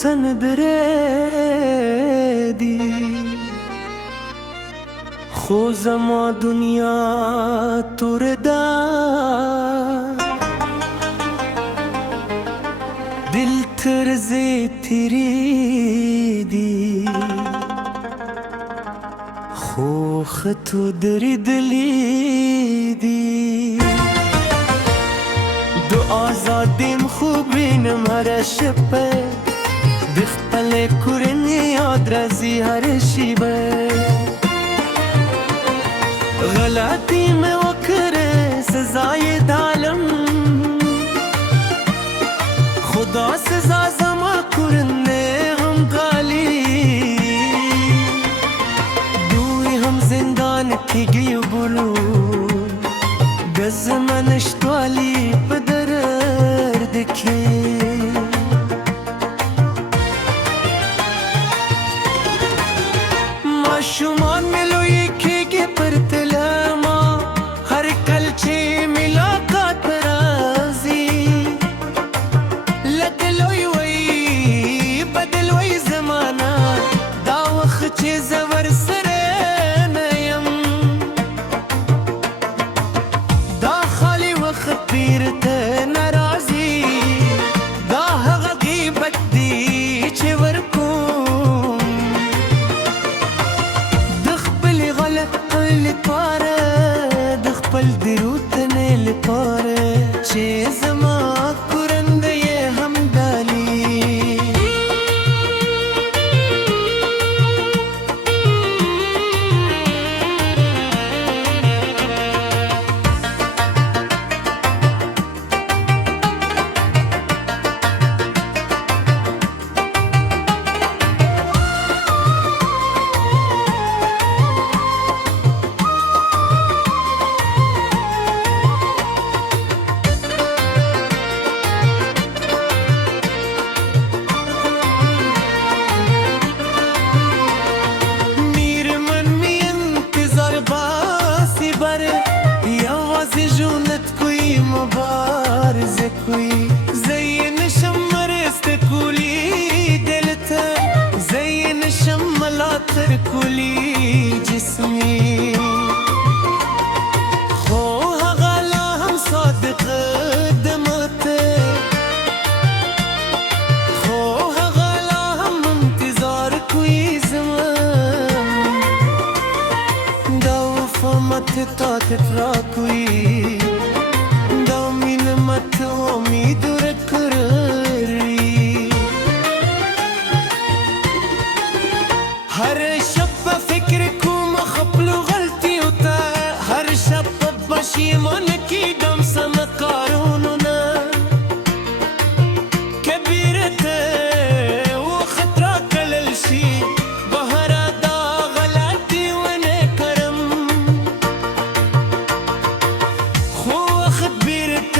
sen بريدي خو زما دنیا تردا دل ترزی تیری دی خو خطو دری دلی دی دو آزادیم خوبینم هر شپه دخپل کرنی یاد رزی هر شیبه غلطی میں وکرے سزائے دالم خدا سزا زما کرنے ہم غالی دوی ہم زندان کی گئی بولو گز منشتوالی پدرر دکھے معشومان ملو یہ کھیگے پر تلاما ہر کلچے ملاقات برازی لدلوی وی بدلوی زمانہ دا وقت چے زور سرینیم دا خالی وقت پیرتے نرازی دا حقا غیبت دی چے ورکوم لپاره د خپل دروتنې لپاره چې زما کورنده یې همدالي مبارزة کوئی زي نشم مرست کولی دلتا زي نشم ملاطر کولی جسمي خو هغالا هم صادق دمته خو هغالا هم انتظار کوئی زمان دا وفا مت طاقت را کوئی امید رکری ہر شب فکر کو مخبلو غلطی ہوتا ہر شب پشیمان کی دم سن قاروننا کبیرت وہ خطرہ کللشی بہرا دا غلطی ونے کرم خو وقت بیرت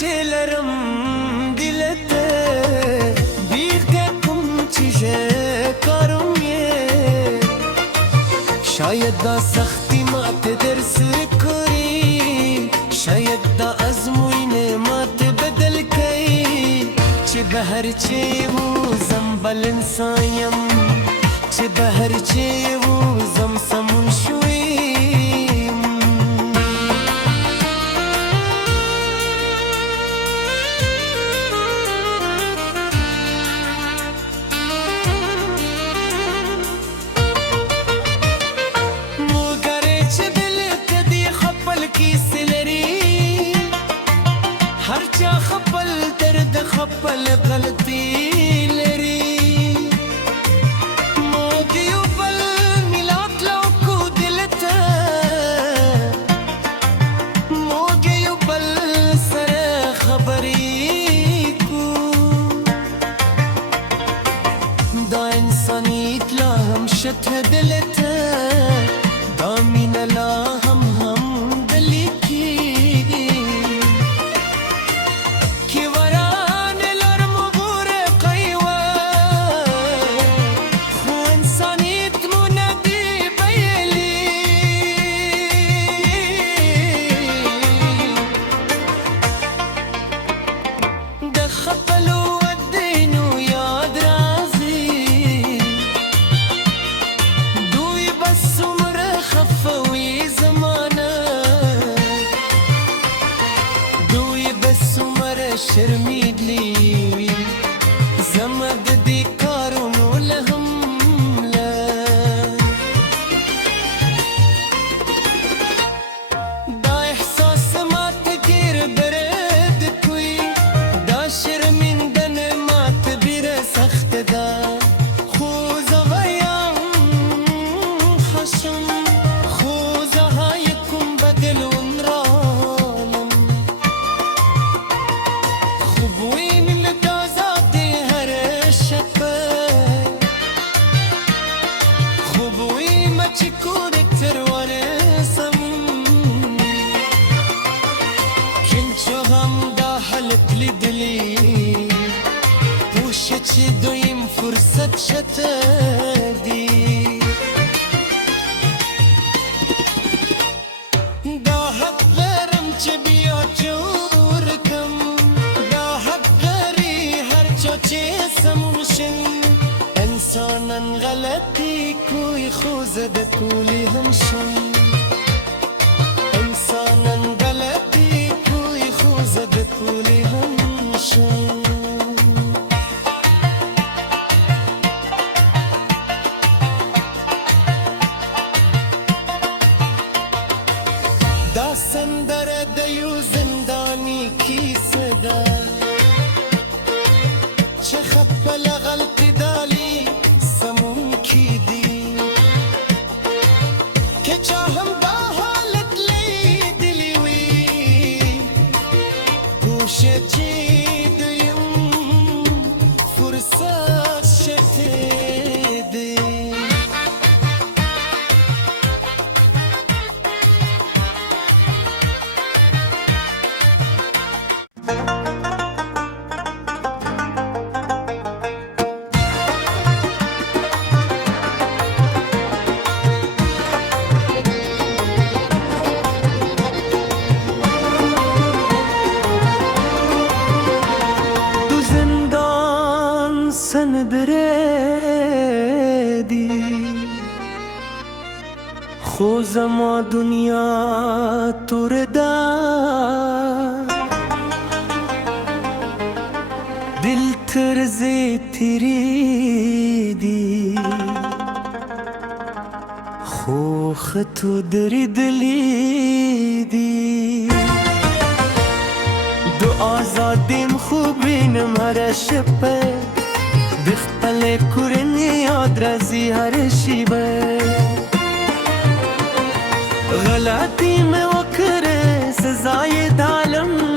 چلرم دلته بیخته کم چیزه کارم یه شاید دا سختی مات درس کری شاید دا ازموینه مات بدل کئی چه بهر چه و زنبال انسایم چه بهر چه و زم سمون شویم هر چا خپل درد خپل غلطی لري موږ یو بل ملات لو کو دل ته موږ یو بل سره خبرې کو دا انسانیت لا هم شته دل ته دا مینه لا هم دلی شرمیدلی زمد دی کارونو لهم دا احساس مات گیر برد کوئی دا شرمندن مات بیر سخت دا خوز غیام خشم خوز هایکم بدل ونرانم لیدلی پوشه چی دویم فرصت شته دی دا حق غرم چه بیا جور کم دا حق غری هر چا چه سموشن انسانن غلطی کوی خوزد کولی همشن انسانن غلطی کوی خوزد کولی همشن دا سندره د یو زندانی کیسه ده چه خپل غلطی دالی سمون کی دی که چاهم دا حالت لیدلی وی پوشه چی دویم فرصت شته دی سن بردی خو زما دنیا تور دا دل ترزی تیری دی خو خطو دری دلی دی دو آزادیم خوبینم هر شپه دخپل کرنی یاد رازی هر شیبه غلطی میں وکر سزای دالم